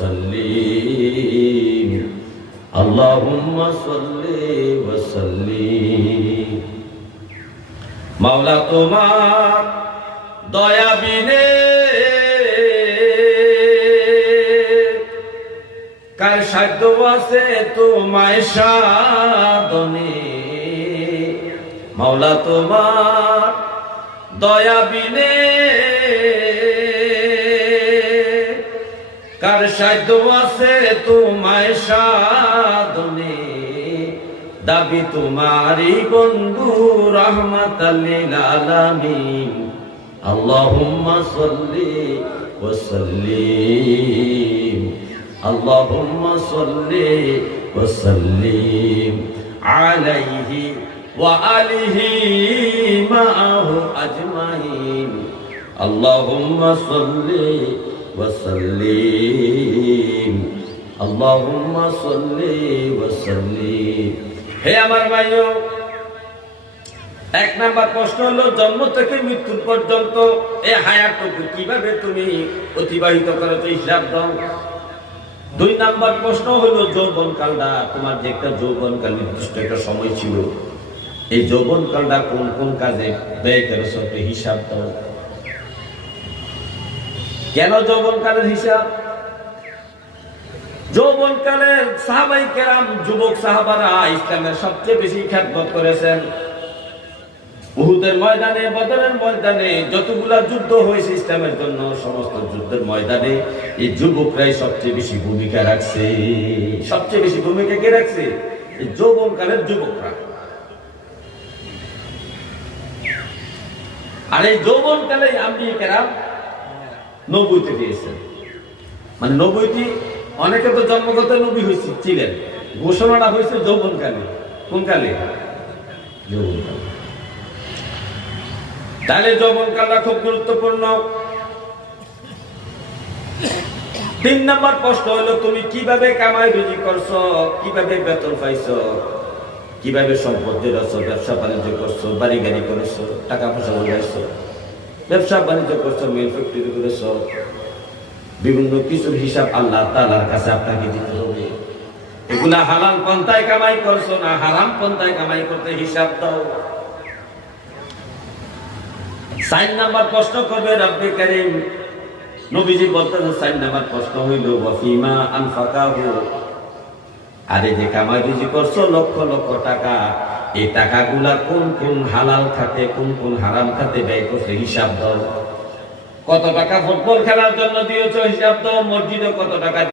وسلم اللهم صل وسلم মাওলা তোমার দয়া বিনে কার সাধ্য আছে তোমায় সাধনে মাওলা তোমার দয়া বিনে কার সাধ্য আছে তোমায় সাধনে দাবি তোমারি বন্ধু রাহমাতাল লিল আলামিন আল্লাহুম্মা সাল্লি ওয়া সাল্লিম আল্লাহুম্মা সাল্লি ওয়া সাল্লিম আলাইহি ওয়া আলিহি মাআহু আজমাইন আল্লাহুম্মা সাল্লি ওয়া সাল্লিম আল্লাহুম্মা সাল্লি ওয়া সাল্লিম। হে আমার ভাইও, এক নাম্বার প্রশ্ন হলো জন্ম থেকে মৃত্যু পর্যন্ত এই হায়াতটুকু কিভাবে তুমি অতিবাহিত করেছো হিসাব দাও। দুই নাম্বার প্রশ্ন হলো যৌবনকালটা, তোমার যে একটা যৌবনকাল নির্দিষ্ট একটা সময় ছিল, এই যৌবনকালটা কোন কোন কাজে ব্যয় করেছো হিসাব দাও। কেন যৌবনকালের হিসাব? যৌবনকালে সাহাবায়ে কেরাম যুবক সাহাবারা ইসলামের সবচেয়ে বেশি খেদমত করেছেন। উহুদের ময়দানে, বদরের ময়দানে যতগুলা যুদ্ধ হয়েছে ইসলামের জন্য, সমস্ত যুদ্ধের ময়দানে এই যুবকরাই সবচেয়ে বেশি ভূমিকা রাখছে। সবচেয়ে বেশি ভূমিকা কে রাখছে? এই যৌবনকালের যুবকরা। আর এই যৌবনকালে আম্বিয়া কেরাম নবুয়ত দিয়েছেন। মানে নবুয়তি, অনেকে তো জন্মগত নবী ছিলেন, ঘোষণাটা হয়েছে যৌবনকালে। কোন কালে? যৌবনকালে। তাহলে যৌবনকালটা খুব গুরুত্বপূর্ণ। তিন নম্বর প্রশ্ন হলো তুমি কিভাবে কামাই রুজি করছো, কিভাবে বেতন পাইছো, কিভাবে সম্পদ জোগাচ্ছ, ব্যবসা বাণিজ্য করছো, বাড়ি গাড়ি করেছো, টাকা পয়সা লাগাইছো, ব্যবসা বাণিজ্য করছো, মিল ফ্যাক্টরি করেছো, বিভিন্ন কিছুর হিসাব আল্লাহ তাআলার কাছে আপনাকে দিতে হবে। এগুলা হালাল পন্থায় কামাই করছো না হারাম পন্থায় কামাই করতে হিসাব দাও। 4 নাম্বার প্রশ্ন করবে রব্বে কারীম। নবীজি বলতেন 4 নাম্বার প্রশ্ন হইল ওয়াফিমা আনফাকাহু। আরে যে কামাই রুজি করছো লক্ষ লক্ষ টাকা, এই টাকাগুলা কোন কোন হালাল খাতে কোন কোন হারাম খাতে ব্যয় করছে হিসাব দাও। কত টাকা ফুটবল খেলার জন্য দিয়েছো হিসাব দাও। মসজিদে কত টাকা